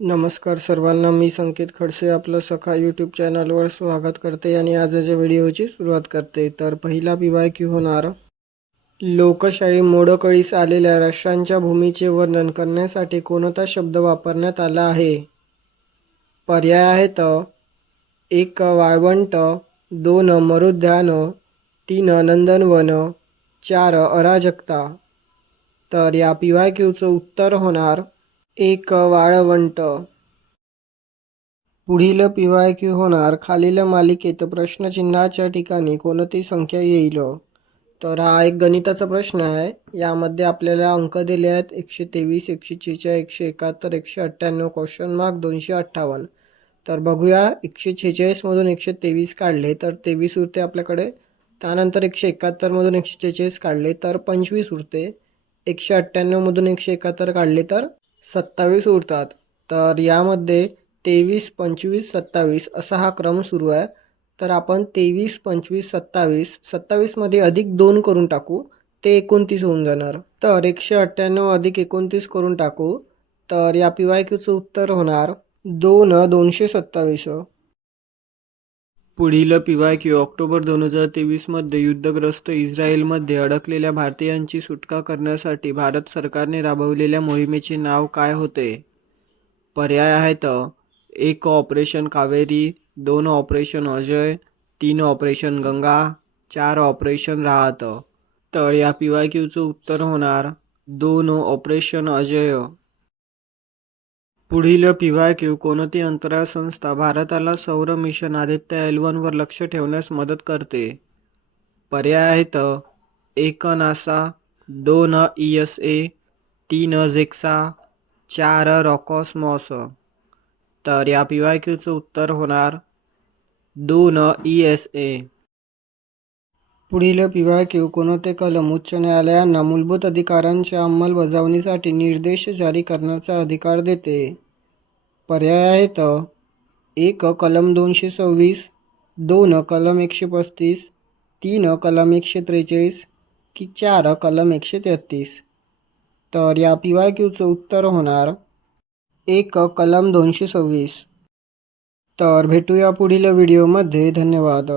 नमस्कार सर्वांना मी संकेत खडसे आपलं सखा यूट्यूब चॅनलवर स्वागत करते आणि आजच्या व्हिडिओची सुरुवात करते. तर पहिला पीवाय क्यू होणार? लोकशाही मोडकळीस आलेल्या राष्ट्रांच्या भूमीचे वर्णन करण्यासाठी कोणता शब्द वापरण्यात आला आहे? पर्याय आहेत. एक वाळवंट. दोन मरुद्यान. तीन नंदनवन. चार अराजकता. तर या पी वाय क्यूचं उत्तर होणार? एक वाळवंट. पुढील पी वाय क्यू होणार. खालील मालिकेत प्रश्नचिन्हाच्या ठिकाणी कोणती संख्या येईल? तर हा एक गणिताचा प्रश्न आहे. यामध्ये आपल्याला अंक दिले आहेत. एकशे तेवीस एकशे छेचाळीस एकशे एकाहत्तर एकशे अठ्ठ्याण्णव क्वेश्चन मार्क दोनशे अठ्ठावन्न. तर बघूया एकशे छेचाळीसमधून एकशे तेवीस काढले तर तेवीस उरते आपल्याकडे. त्यानंतर एकशे एकाहत्तरमधून एकशे छेचाळीस काढले तर पंचवीस उरते. एकशे अठ्ठ्याण्णवमधून एकशे एकाहत्तर काढले तर सत्तावीस उरतात. तर यामध्ये तेवीस पंचवीस सत्तावीस असा हा क्रम सुरू आहे. तर आपण तेवीस पंचवीस सत्तावीस सत्तावीसमध्ये अधिक दोन करून टाकू ते एकोणतीस होऊन जाणार. तर एकशे अठ्ठ्याण्णव अधिक एकोणतीस करून टाकू तर या पी वाय क्यूचं उत्तर होणार दोन दोनशे सत्तावीस. पुढील पी क्यू ऑक्टोबर दोन हजार तेवीसमध्ये युद्धग्रस्त इस्रायलमध्ये अडकलेल्या भारतीयांची सुटका करण्यासाठी भारत सरकारने राबवलेल्या मोहिमेचे नाव काय होते? पर्याय आहेत. एक ऑपरेशन कावेरी दोन ऑपरेशन अजय तीन ऑपरेशन गंगा चार ऑपरेशन राहत. तर या पीवाय क्यूचं उत्तर होणार. दोन ऑपरेशन अजय. पुढील पीवाय क्यू कोणती अंतराळ संस्था भारताला सौर मिशन आदित्य एल वनवर लक्ष ठेवण्यास मदत करते? पर्याय आहेत. एक नासा दोन ई एस ए तीन झेक्सा चार रॉकॉसमॉस तर या पी वाय क्यूचं उत्तर होणार दोन ई एस ए पुढील पी वाय क्यू कोणते कलम उच्च न्यायालयांना मूलभूत अधिकारांच्या अंमलबजावणीसाठी निर्देश जारी करण्याचा अधिकार देते. पर्याय आहेत. एक कलम दोनशे सव्वीस दोन कलम एकशे पस्तीस तीन कलम एकशे त्रेचाळीस की चार कलम एकशे तेहतीस. तर या पी वाय क्यूचं उत्तर होणार एक कलम दोनशे सव्वीस. तर भेटूया पुढील व्हिडिओमध्ये. धन्यवाद.